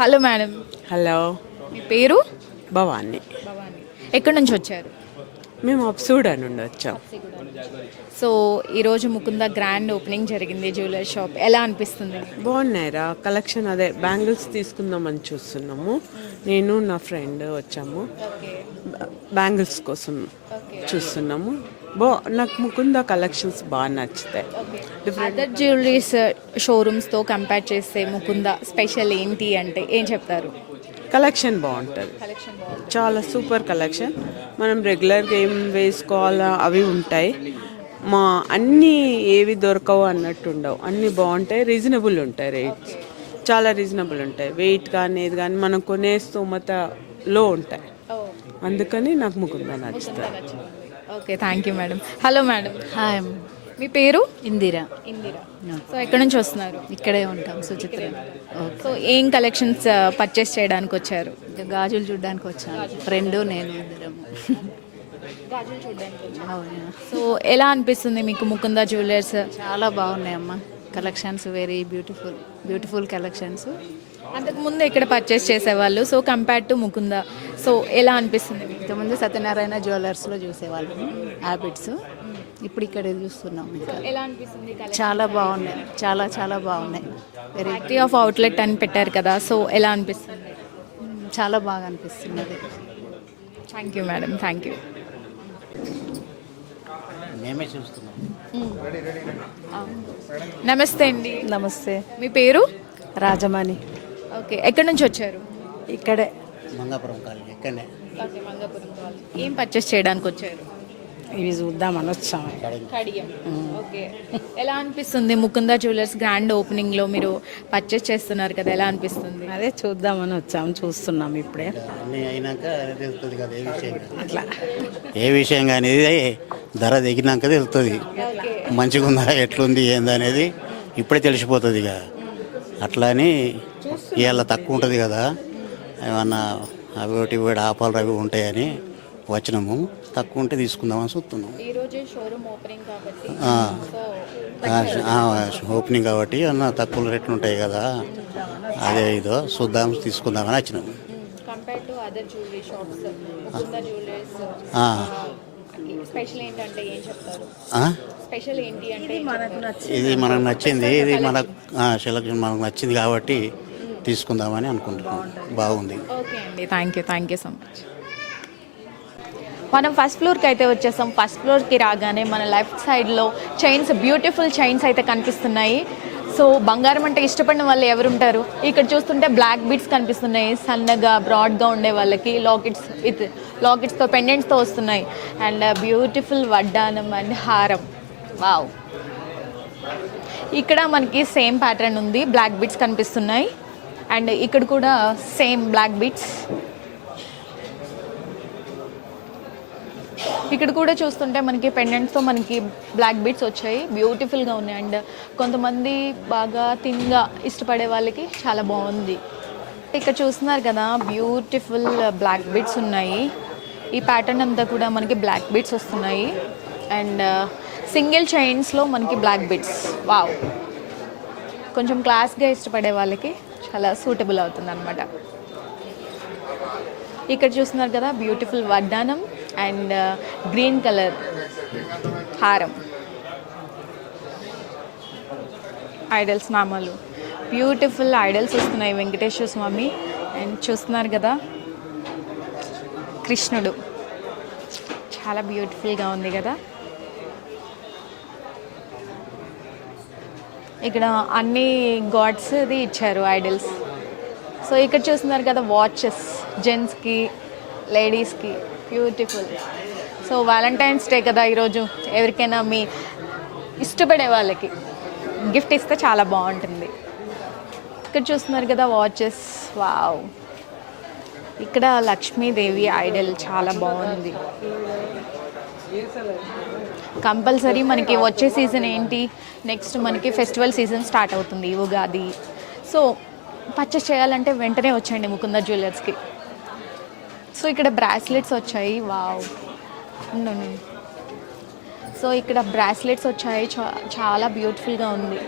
Hello madam, hello. మీ పేరు? భవాని. భవాని. ఎక్కడి నుంచి వచ్చారు? మేము అప్సూడా నుండి వచ్చాం. సో ఈరోజు ముకుంద గ్రాండ్ ఓపెనింగ్ జరిగింది జ్యువెలరీ షాప్. ఎలా అనిపిస్తుంది? బాగున్నాయిరా కలెక్షన్. అదే బ్యాంగిల్స్ తీసుకుందామని చూస్తున్నాము. నేను నా ఫ్రెండ్ వచ్చాము. బ్యాంగిల్స్ కోసం చూస్తున్నాము. నాకు ముకుంద కలెక్షన్స్ బాగా నచ్చుతాయి. అదర్ జ్యువెలరీస్ షోరూమ్స్తో కంపేర్ చేస్తే ముకుంద స్పెషల్ ఏంటి అంటే ఏం చెప్తారు? కలెక్షన్ బాగుంటుంది, చాలా సూపర్ కలెక్షన్. మనం రెగ్యులర్గా ఏం వేసుకోవాలా అవి ఉంటాయి. అన్నీ ఏవి దొరకవు అన్నట్టు ఉండవు, అన్నీ బాగుంటాయి. రీజనబుల్ ఉంటాయి, రేట్స్ చాలా రీజనబుల్ ఉంటాయి. వెయిట్ కానీ ఏది కానీ మనం కొనే స్తోమతలో ఉంటాయి. అందుకని నాకు ముకుంద నచ్చుతుంది. Okay, thank you madam. Hello madam. Hi, మీ పేరు? ఇందిరా. ఇందిరా. సో ఎక్కడి నుంచి వస్తున్నారు? ఇక్కడే ఉంటాం, సుచిత్ర. సో ఏం కలెక్షన్స్ పర్చేస్ చేయడానికి వచ్చారు? గాజులు చూడడానికి వచ్చాను, ఫ్రెండ్ నేను ఇద్దరము. గాజులు చూడడానికి. అవునా. సో ఎలా అనిపిస్తుంది మీకు ముకుంద జ్యువెలర్స్? చాలా బాగున్నాయి అమ్మ, collections very beautiful, beautiful collections. అంతకుముందు ఎక్కడ పర్చేస్ చేసేవాళ్ళు, so compare to Mukunda, so ఎలా అనిపిస్తుంది? ఇంతకుముందు సత్యనారాయణ జ్యువెలర్స్లో చూసేవాళ్ళం హ్యాబిట్స్, ఇప్పుడు ఇక్కడ చూస్తున్నాం. ఇంకా ఎలా అనిపిస్తుంది? చాలా బాగున్నాయి, చాలా చాలా బాగున్నాయి. వెరీ వెరైటీ ఆఫ్ అవుట్లెట్ అని పెట్టారు కదా, సో ఎలా అనిపిస్తుంది? చాలా బాగా అనిపిస్తున్నది. Thank you madam, thank you. మేమే చూస్తున్నాం. నమస్తే అండి. నమస్తే. మీ పేరు? రాజమాని. ఓకే, ఎక్కడి నుంచి వచ్చారు? ఇక్కడే మంగాపురం కాలనీ ఇక్కడనే. ఏం పర్చేస్ చేయడానికి వచ్చారు? ఇవి చూద్దామని వచ్చాము. కడియం. ఓకే, ఎలా అనిపిస్తుంది ముకుంద జ్యువెలర్స్ గ్రాండ్ ఓపెనింగ్ లో మీరు పర్చేస్ చేస్తున్నారు కదా, ఎలా అనిపిస్తుంది? అదే చూద్దామని వచ్చాము, చూస్తున్నాం ఇప్పుడే. అన్నీ అయినాక తెలుస్తుంది కదా ఏ విషయం అట్లా ఏ విషయం కానీ ధర దిగినాక తెలుస్తుంది. మంచిగా ఉందా ఎట్లుంది ఏందనేది ఇప్పుడే తెలిసిపోతుంది ఇక. అట్లా అని ఇవాళ తక్కువ ఉంటుంది కదా, ఏమన్నా అవి ఒకటి ఆపాలు అవి ఉంటాయని వచ్చినాము. తక్కువ ఉంటే తీసుకుందామని చూస్తున్నాం. ఓపెనింగ్ కాబట్టి అన్న తక్కువ రేట్లు ఉంటాయి కదా, అదే ఇదో చూద్దాం తీసుకుందామని వచ్చినాము. ఇది మనకు నచ్చింది, ఇది మనకు సెలక్షన్ మనకు నచ్చింది కాబట్టి తీసుకుందామని అనుకుంటున్నాం. బాగుంది. ఓకే అండి, థ్యాంక్ యూ సో మచ్. మనం ఫస్ట్ ఫ్లోర్కి అయితే వచ్చేసాం. ఫస్ట్ ఫ్లోర్కి రాగానే మన లెఫ్ట్ సైడ్లో చైన్స్, బ్యూటిఫుల్ చైన్స్ అయితే కనిపిస్తున్నాయి. సో బంగారం అంటే ఇష్టపడిన వాళ్ళు ఎవరు ఉంటారు? ఇక్కడ చూస్తుంటే బ్లాక్ బీడ్స్ కనిపిస్తున్నాయి, సన్నగా బ్రాడ్గా ఉండే వాళ్ళకి లాకెట్స్తో పెండెంట్స్తో వస్తున్నాయి. అండ్ బ్యూటిఫుల్ వడ్డానం అండ్ హారం. వావ్, ఇక్కడ మనకి సేమ్ ప్యాటర్న్ ఉంది, బ్లాక్ బీడ్స్ కనిపిస్తున్నాయి. అండ్ ఇక్కడ కూడా సేమ్ బ్లాక్ బీడ్స్. ఇక్కడ కూడా చూస్తుంటే మనకి పెండెంట్స్తో మనకి బ్లాక్ బీడ్స్ వచ్చాయి, బ్యూటిఫుల్గా ఉన్నాయి. అండ్ కొంతమంది బాగా థిన్గా ఇష్టపడే వాళ్ళకి చాలా బాగుంది. ఇక్కడ చూస్తున్నారు కదా, బ్యూటిఫుల్ బ్లాక్ బీడ్స్ ఉన్నాయి. ఈ ప్యాటర్న్ అంతా కూడా మనకి బ్లాక్ బీడ్స్ వస్తున్నాయి. అండ్ సింగిల్ చైన్స్లో మనకి బ్లాక్ బీడ్స్. వావ్, కొంచెం క్లాస్గా ఇష్టపడే వాళ్ళకి చాలా సూటబుల్ అవుతుంది అనమాట. ఇక్కడ చూస్తున్నారు కదా, బ్యూటిఫుల్ వడ్డానం అండ్ గ్రీన్ కలర్ హారం. ఐడల్స్ నామాలు, బ్యూటిఫుల్ ఐడల్స్ వస్తున్నాయి, వెంకటేశ్వర స్వామి. అండ్ చూస్తున్నారు కదా, కృష్ణుడు చాలా బ్యూటిఫుల్గా ఉంది కదా. ఇక్కడ అన్ని గాడ్స్ది ఇచ్చారు ఐడల్స్. సో ఇక్కడ చూస్తున్నారు కదా, వాచెస్ జెంట్స్కి లేడీస్కి బ్యూటిఫుల్. సో వ్యాలంటైన్స్ డే కదా ఈరోజు, ఎవరికైనా మీ ఇష్టపడే వాళ్ళకి గిఫ్ట్ ఇస్తే చాలా బాగుంటుంది. ఇక్కడ చూస్తున్నారు కదా వాచెస్. వావ్, ఇక్కడ లక్ష్మీదేవి ఐడల్ చాలా బాగుంది. కంపల్సరీ మనకి వచ్చే సీజన్ ఏంటి, నెక్స్ట్ మనకి ఫెస్టివల్ సీజన్ స్టార్ట్ అవుతుంది, ఉగాది. సో పర్చేస్ చేయాలంటే వెంటనే వచ్చండి ముకుంద జ్యువెలర్స్కి. సో ఇక్కడ బ్రాస్లెట్స్ వచ్చాయి. వావ్, సో ఇక్కడ బ్రాస్లెట్స్ వచ్చాయి, చాలా బ్యూటిఫుల్గా ఉంది.